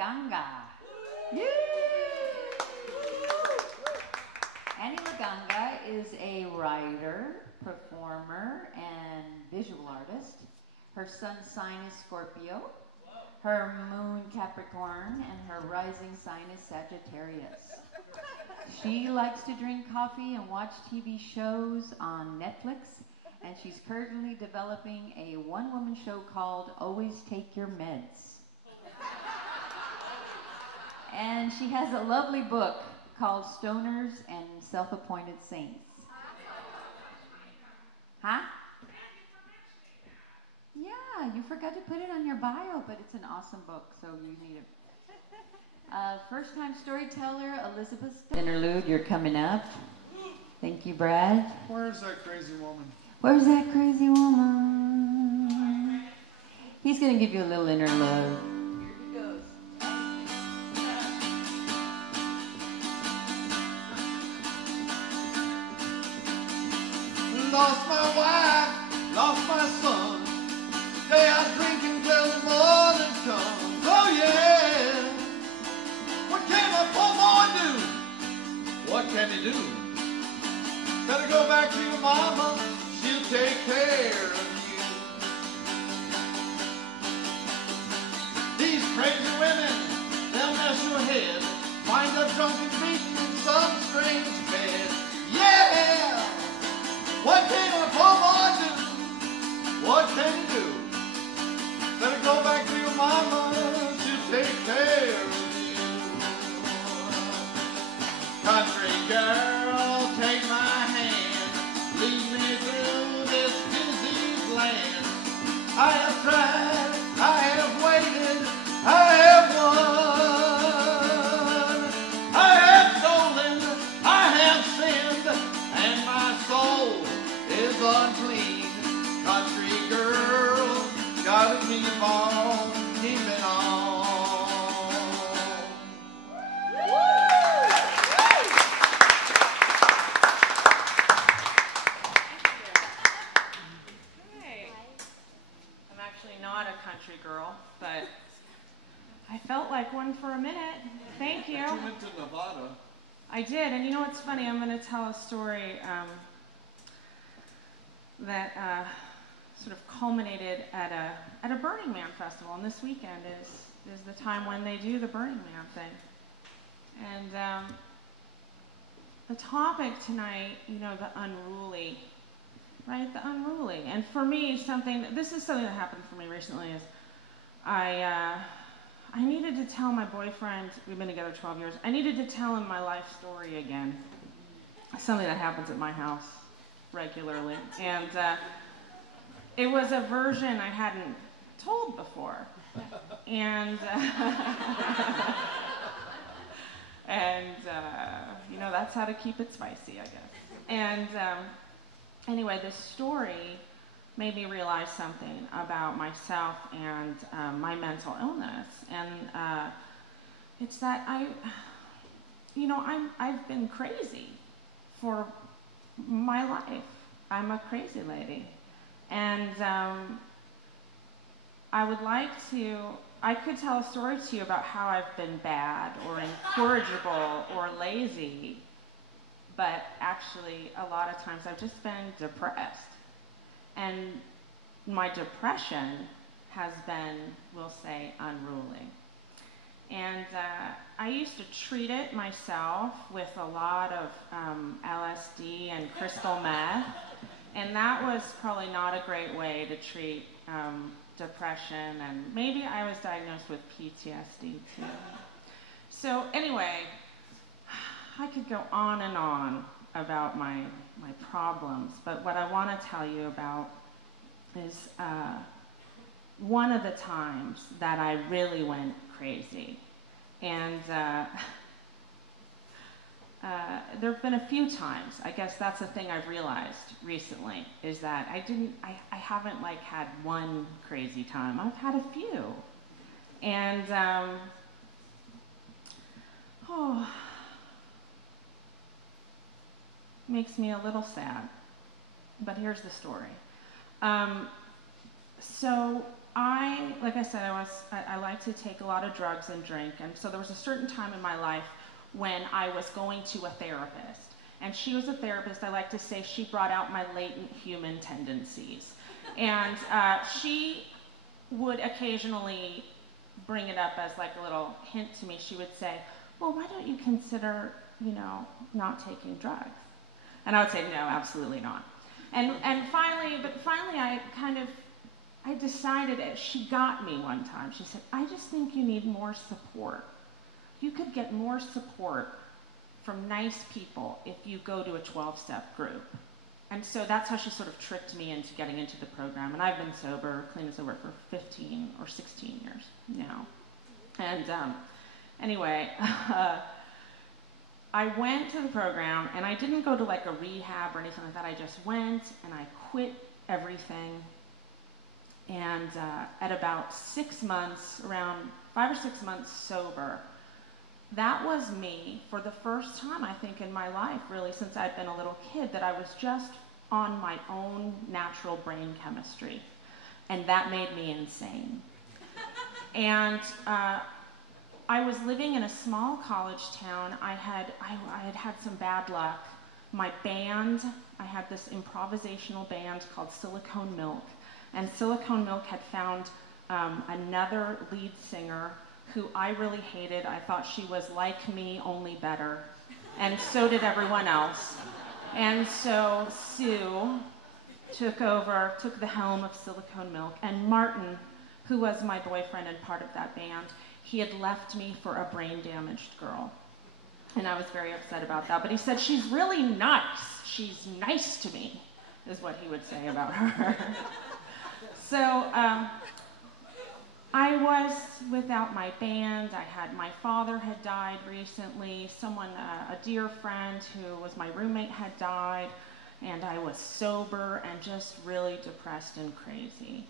Laganga. Yay! Annie Laganga is a writer, performer, and visual artist. Her sun's sign is Scorpio, her moon Capricorn, and her rising sign is Sagittarius. She likes to drink coffee and watch TV shows on Netflix, and she's currently developing a one-woman show called Always Take Your Meds. And she has a lovely book called Stoners and Self-Appointed Saints. Huh? Yeah, you forgot to put it on your bio, but it's an awesome book, so you need it. First-time storyteller, Elizabeth. Interlude, you're coming up. Thank you, Brad. Where's that crazy woman? Where's that crazy woman? He's going to give you a little interlude. Here he goes. Lost my wife, lost my son. Stay out drinking till the morning comes. Oh yeah. What can a poor boy do? What can he do? Better go back to your mama. She'll take care of you. These crazy women, they'll mess your head. Wind up drunk and beaten in some strange bed. Yeah! What can a poor boy do? What can he do? Better go back to your mama. She'll take care of you. Country girl, take my hand. Lead me through this diseased land. I have tried, I have waited, I have won. I have stolen, I have sinned, and my soul is unclean. Country girl, gotta keep on keeping on. Not a country girl, but I felt like one for a minute. Thank you. You went to Nevada. I did, and you know what's funny? I'm going to tell a story that sort of culminated at a Burning Man festival, and this weekend is the time when they do the Burning Man thing. And the topic tonight, you know, the unruly. Right, the unruly. And for me, this is something that happened for me recently, is I needed to tell my boyfriend, we've been together 12 years, I needed to tell him my life story again. Something that happens at my house regularly. And it was a version I hadn't told before. And, you know, that's how to keep it spicy, I guess. And, anyway, this story made me realize something about myself and my mental illness, and it's that I've been crazy for my life. I'm a crazy lady, and I could tell a story to you about how I've been bad or incorrigible or lazy. But actually, a lot of times I've just been depressed. And my depression has been, we'll say, unruly. And I used to treat it myself with a lot of LSD and crystal meth. And that was probably not a great way to treat depression. And maybe I was diagnosed with PTSD too. So anyway, I could go on and on about my problems, but what I want to tell you about is one of the times that I really went crazy. And there have been a few times. I guess that's the thing I've realized recently, is that I haven't like had one crazy time. I've had a few. And makes me a little sad, but here's the story. So like I said, I like to take a lot of drugs and drink, and so there was a certain time in my life when I was going to a therapist. And she was a therapist. I like to say she brought out my latent human tendencies. And she would occasionally bring it up as like a little hint to me. She would say, well, why don't you consider, not taking drugs? And I would say, no, absolutely not. And finally I decided it. She got me one time. She said, I just think you need more support. You could get more support from nice people if you go to a 12-step group. And so that's how she sort of tricked me into getting into the program. And I've been sober, clean and sober, for 15 or 16 years now. And anyway, I went to the program, and I didn't go to like a rehab or anything like that. I just went, and I quit everything. And at about 6 months, around 5 or 6 months sober, that was me for the first time, I think, in my life, really, since I'd been a little kid, that I was just on my own natural brain chemistry. And that made me insane. And I was living in a small college town. I had some bad luck. My band, I had this improvisational band called Silicone Milk. And Silicone Milk had found another lead singer who I really hated. I thought she was like me, only better. And so did everyone else. And so Sue took the helm of Silicone Milk. And Martin, who was my boyfriend and part of that band, he had left me for a brain-damaged girl. And I was very upset about that. But he said, she's really nice. She's nice to me, is what he would say about her. So I was without my band. My father had died recently. A dear friend who was my roommate had died. And I was sober and just really depressed and crazy.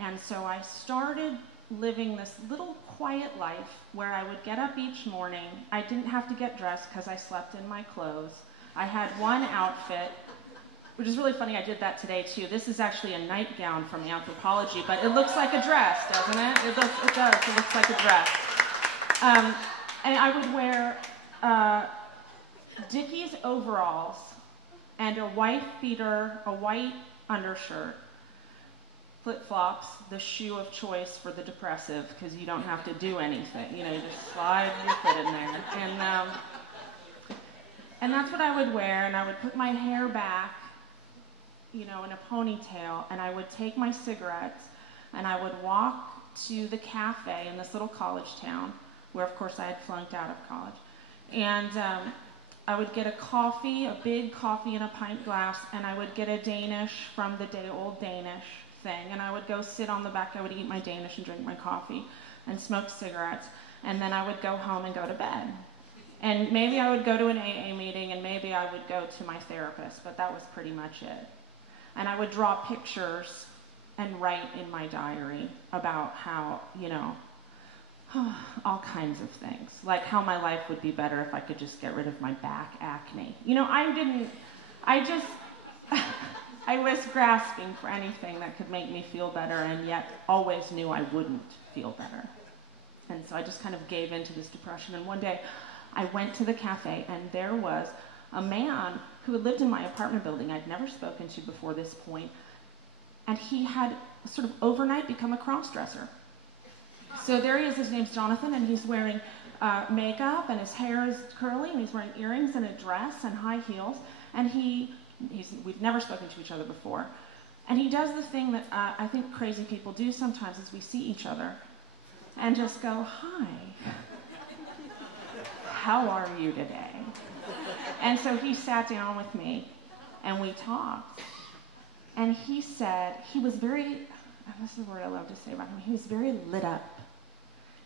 And so I started living this little quiet life where I would get up each morning. I didn't have to get dressed because I slept in my clothes. I had one outfit, which is really funny. I did that today too. This is actually a nightgown from Anthropologie, but it looks like a dress, doesn't it? It does. It looks like a dress. And I would wear Dickies overalls and a white beater, a white undershirt, flip-flops, the shoe of choice for the depressive, because you don't have to do anything. You just slide your foot in there. And that's what I would wear, and I would put my hair back, in a ponytail, and I would take my cigarettes, and I would walk to the cafe in this little college town, where, of course, I had flunked out of college. And I would get a big coffee in a pint glass, and I would get a Danish from the day-old Danish thing, and I would go sit on the back. I would eat my Danish and drink my coffee and smoke cigarettes, and then I would go home and go to bed. And maybe I would go to an AA meeting, and maybe I would go to my therapist, but that was pretty much it. And I would draw pictures and write in my diary about how, all kinds of things, like how my life would be better if I could just get rid of my back acne. I was grasping for anything that could make me feel better, and yet always knew I wouldn't feel better. And so I just kind of gave into this depression. And one day I went to the cafe, and there was a man who had lived in my apartment building I'd never spoken to before this point, and he had sort of overnight become a cross-dresser. So there he is, his name's Jonathan, and he's wearing makeup, and his hair is curly, and he's wearing earrings and a dress and high heels, and we've never spoken to each other before. And he does the thing that I think crazy people do sometimes, is we see each other and just go, hi, how are you today? And so he sat down with me, and we talked. And he said, he was very, this is the word I love to say about him, he was very lit up.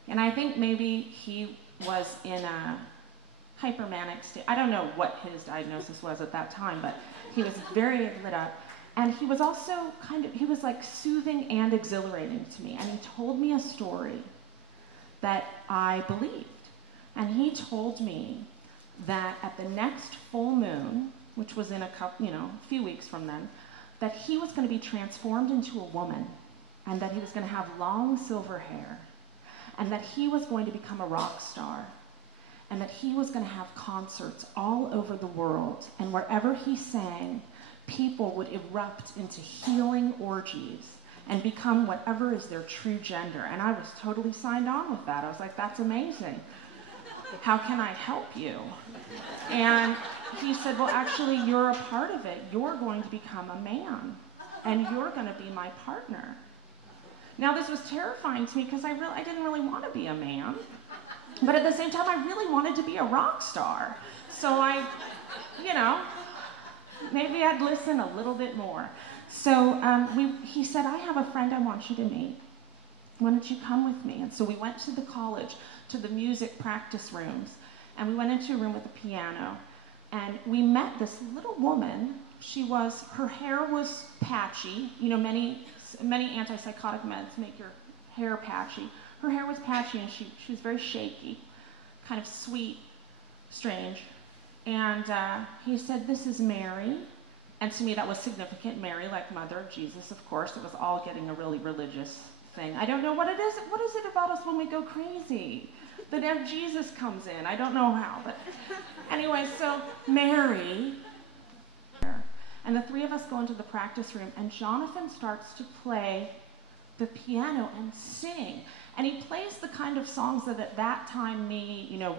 And I think maybe he was in a hypermanic state. I don't know what his diagnosis was at that time, but he was very lit up. And he was also he was like soothing and exhilarating to me. And he told me a story that I believed. And he told me that at the next full moon, which was in a few weeks from then, that he was going to be transformed into a woman. and that he was going to have long silver hair, and that he was going to become a rock star, and that he was going to have concerts all over the world, and wherever he sang, people would erupt into healing orgies and become whatever is their true gender. And I was totally signed on with that. I was like, that's amazing. How can I help you? And he said, well, actually, you're a part of it. You're going to become a man, and you're going to be my partner. Now, this was terrifying to me because I didn't really want to be a man. But at the same time, I really wanted to be a rock star. So I, maybe I'd listen a little bit more. So he said, I have a friend I want you to meet. Why don't you come with me? And so we went to the college, to the music practice rooms, and we went into a room with a piano. And we met this little woman. Her hair was patchy. Many antipsychotic meds make your hair patchy. Her hair was patchy, and she was very shaky, kind of sweet, strange. And he said, this is Mary. And to me, that was significant. Mary, like Mother of Jesus, of course. It was all getting a really religious thing. I don't know what it is. What is it about us when we go crazy? That if Jesus comes in, I don't know how. But anyway, so Mary, and the three of us go into the practice room, and Jonathan starts to play the piano and sing. And he plays the kind of songs that at that time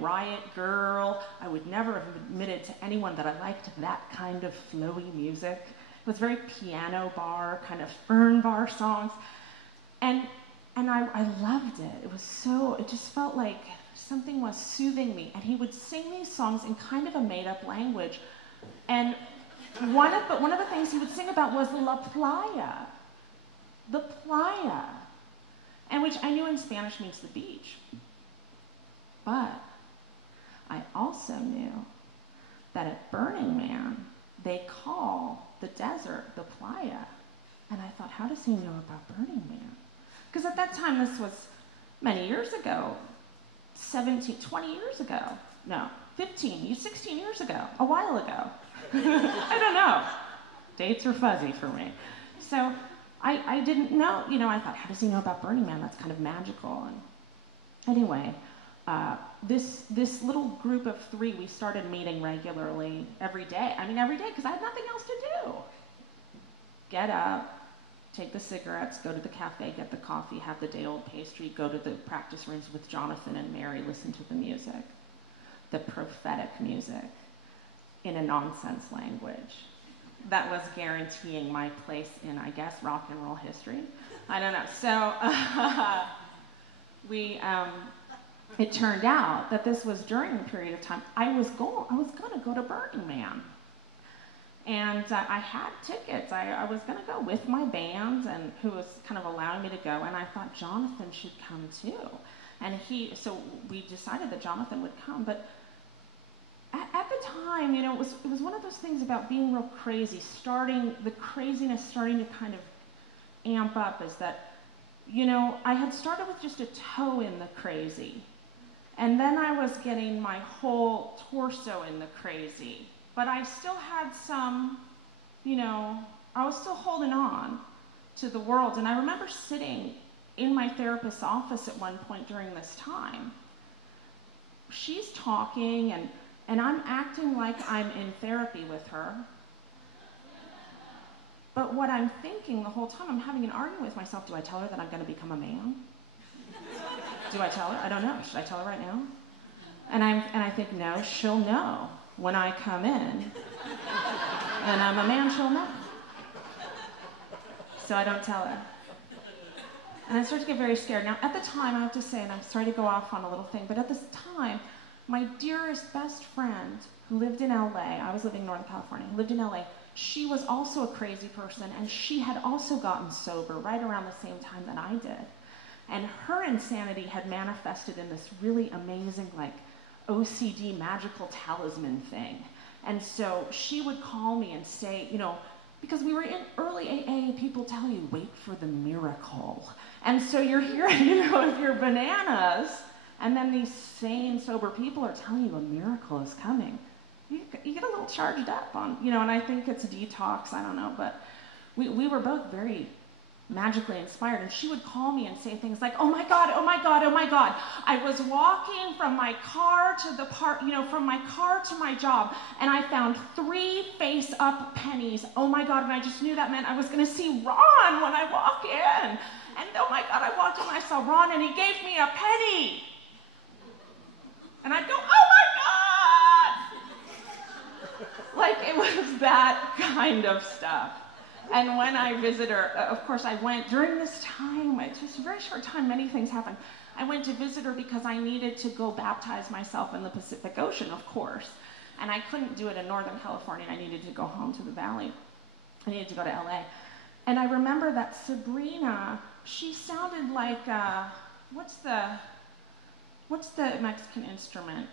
Riot Girl, I would never have admitted to anyone that I liked that kind of flowy music. It was very piano bar, kind of fern bar songs. And I loved it. It just felt like something was soothing me. And he would sing these songs in kind of a made-up language. And one of the things he would sing about was La Playa. The playa. And which I knew in Spanish means the beach. But I also knew that at Burning Man, they call the desert the playa. And I thought, how does he know about Burning Man? Because at that time, this was many years ago, 20 years ago. No, 16 years ago, a while ago. I don't know. Dates are fuzzy for me. So I didn't know, I thought, how does he know about Burning Man? That's kind of magical. And anyway, this little group of three, we started meeting regularly every day. Every day, because I had nothing else to do. Get up, take the cigarettes, go to the cafe, get the coffee, have the day-old pastry, go to the practice rooms with Jonathan and Mary, listen to the music, the prophetic music in a nonsense language. That was guaranteeing my place in, I guess, rock and roll history. I don't know. So it turned out that this was during a period of time I was going to go to Burning Man. And I had tickets. I was going to go with my band, and who was kind of allowing me to go. And I thought Jonathan should come too. And so we decided that Jonathan would come. But at the time, it was one of those things about being real crazy. The craziness starting to kind of amp up is that, I had started with just a toe in the crazy. And then I was getting my whole torso in the crazy. But I still had some, I was still holding on to the world. And I remember sitting in my therapist's office at one point during this time. She's talking, and I'm acting like I'm in therapy with her. But what I'm thinking the whole time, I'm having an argument with myself. Do I tell her that I'm going to become a man? Do I tell her? I don't know. Should I tell her right now? And I think, no, she'll know. When I come in, and I'm a man, she'll know. So I don't tell her. And I start to get very scared. Now, at the time, I have to say, and I'm sorry to go off on a little thing, but at this time, my dearest best friend who lived in LA, I was living in Northern California, who lived in LA, she was also a crazy person, and she had also gotten sober right around the same time that I did. And her insanity had manifested in this really amazing, OCD magical talisman thing. And so she would call me and say, because we were in early AA, people tell you, wait for the miracle. And so you're hearing, if you're bananas, and then these sane, sober people are telling you a miracle is coming. You get a little charged up on, and I think it's a detox, I don't know, but we were both very magically inspired, and she would call me and say things like, "Oh my God, oh my God, oh my God. I was walking from my car to the from my car to my job, and I found 3 face-up pennies. Oh my God," and I just knew that meant I was going to see Ron when I walk in. And oh my God, I walked in and I saw Ron, and he gave me a penny. And I'd go, "Oh my God!" Like, it was that kind of stuff. And when I visit her, of course, I went during this time, it's just a very short time, many things happened. I went to visit her because I needed to go baptize myself in the Pacific Ocean, of course. And I couldn't do it in Northern California. I needed to go home to the valley. I needed to go to LA. And I remember that Sabrina, she sounded like, what's the Mexican instrument?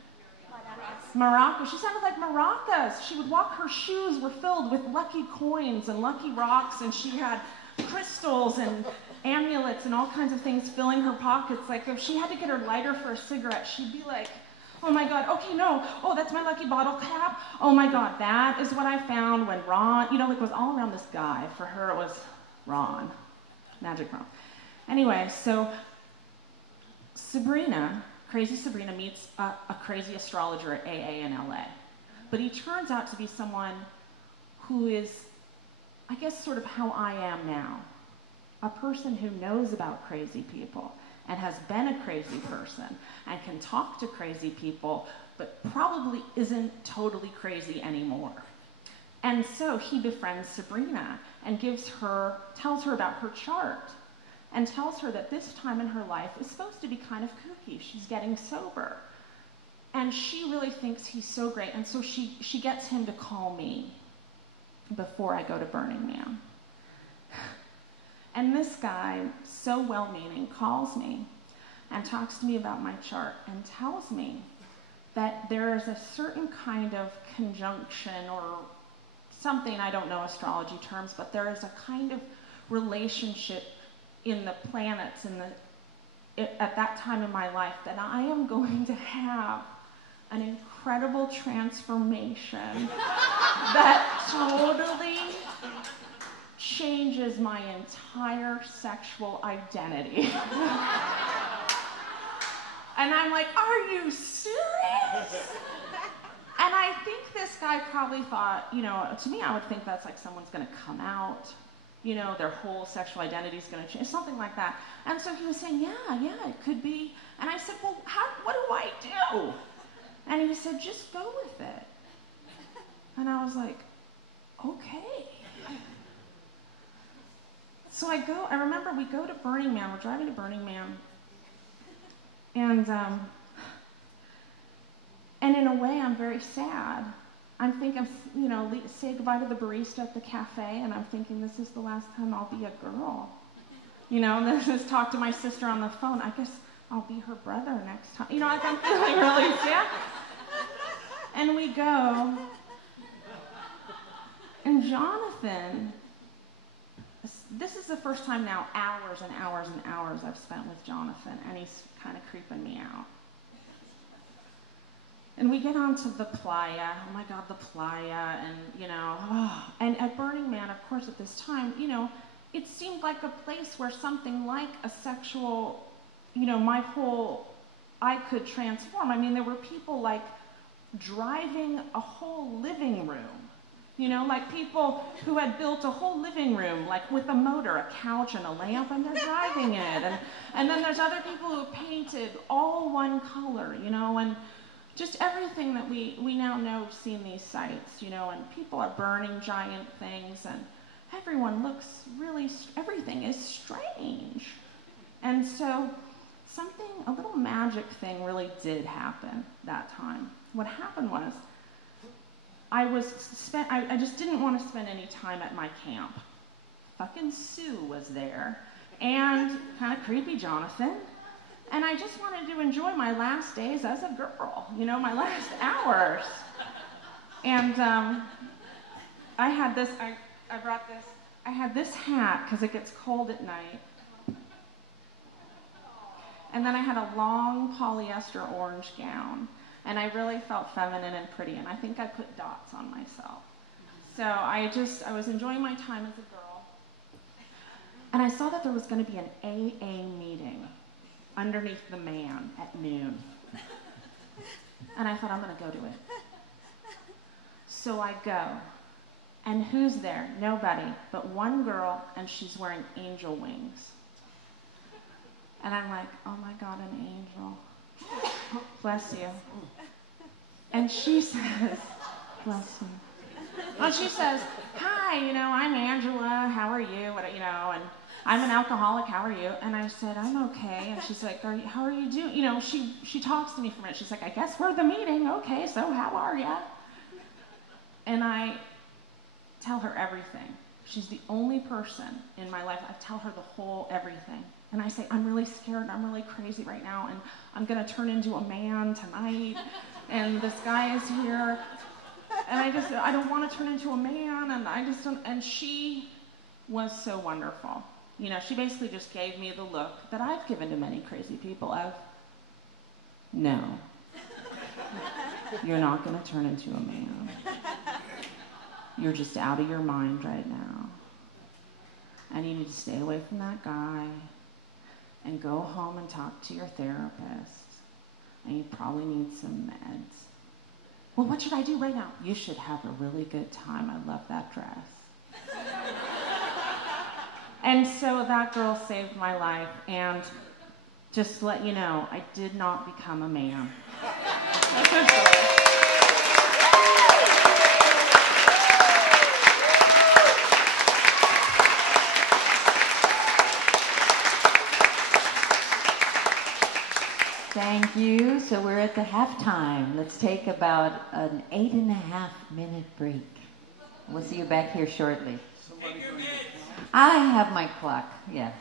Maracas. She sounded like maracas. She would walk, her shoes were filled with lucky coins and lucky rocks, and she had crystals and amulets and all kinds of things filling her pockets. Like, if she had to get her lighter for a cigarette, she'd be like, "Oh my God, okay, no. Oh, that's my lucky bottle cap. Oh my God, that is what I found when Ron," it was all around this guy. For her, it was Ron. Magic Ron. Anyway, so Crazy Sabrina meets a crazy astrologer at AA in LA. But he turns out to be someone who is, I guess, sort of how I am now. A person who knows about crazy people and has been a crazy person and can talk to crazy people, but probably isn't totally crazy anymore. And so he befriends Sabrina and tells her about her chart, and tells her that this time in her life is supposed to be kind of kooky. She's getting sober. And she really thinks he's so great, and so she gets him to call me before I go to Burning Man. And this guy, so well-meaning, calls me and talks to me about my chart and tells me that there is a certain kind of conjunction or something, I don't know astrology terms, but there is a kind of relationship in the planets at that time in my life that I am going to have an incredible transformation that totally changes my entire sexual identity. And I'm like, "Are you serious?" And I think this guy probably thought, to me, I would think that's like someone's going to come out. Their whole sexual identity is going to change, something like that. And so he was saying, yeah, it could be. And I said, "Well, what do I do?" And he said, "Just go with it." And I was like, "Okay." So I remember we go to Burning Man, we're driving to Burning Man. And in a way, I'm very sad. I'm thinking, say goodbye to the barista at the cafe, and I'm thinking, this is the last time I'll be a girl. This is talk to my sister on the phone. I guess I'll be her brother next time. I'm feeling really sad. And we go, and Jonathan, this is the first time now, hours and hours and hours I've spent with Jonathan, and he's kind of creeping me out. And we get onto the playa. Oh my God, the playa, and and at Burning Man, of course, at this time, it seemed like a place where something like a sexual, I could transform. I mean, there were people like driving a whole living room, like people who had built a whole living room, like with a motor, a couch and a lamp, and they're driving it. And then there's other people who painted all one color, and just everything that we now know, have seen these sites, and people are burning giant things, and everyone looks everything is strange. And so a little magic thing really did happen that time. What happened was, I just didn't want to spend any time at my camp. Fucking Sue was there, and kind of creepy Jonathan. And I just wanted to enjoy my last days as a girl, my last hours. And I had this hat because it gets cold at night. And then I had a long polyester orange gown. And I really felt feminine and pretty, and I think I put dots on myself. So I was enjoying my time as a girl. And I saw that there was going to be an AA meeting underneath the man at noon. And I thought, I'm going to go to it. So I go. And who's there? Nobody but one girl, and she's wearing angel wings. And I'm like, oh my God, an angel. Bless you. And she says, bless you. And she says, hi, I'm Angela, how are you? And I'm an alcoholic, how are you? And I said, I'm okay. And she's like, how are you doing? She talks to me for a minute. She's like, I guess we're at the meeting. Okay, so how are you? And I tell her everything. She's the only person in my life. I tell her the whole everything. And I say, I'm really scared and I'm really crazy right now, and I'm going to turn into a man tonight, and this guy is here, and I don't want to turn into a man, and I just don't, and she was so wonderful. She basically just gave me the look that I've given to many crazy people of, no, you're not going to turn into a man. You're just out of your mind right now, and you need to stay away from that guy, and go home and talk to your therapist, and you probably need some meds. Well, what should I do right now? You should have a really good time. I love that dress. And so that girl saved my life, and just to let you know, I did not become a man. Thank you. So we're at the halftime. Let's take about an 8.5-minute break. We'll see you back here shortly. I have my clock, yeah.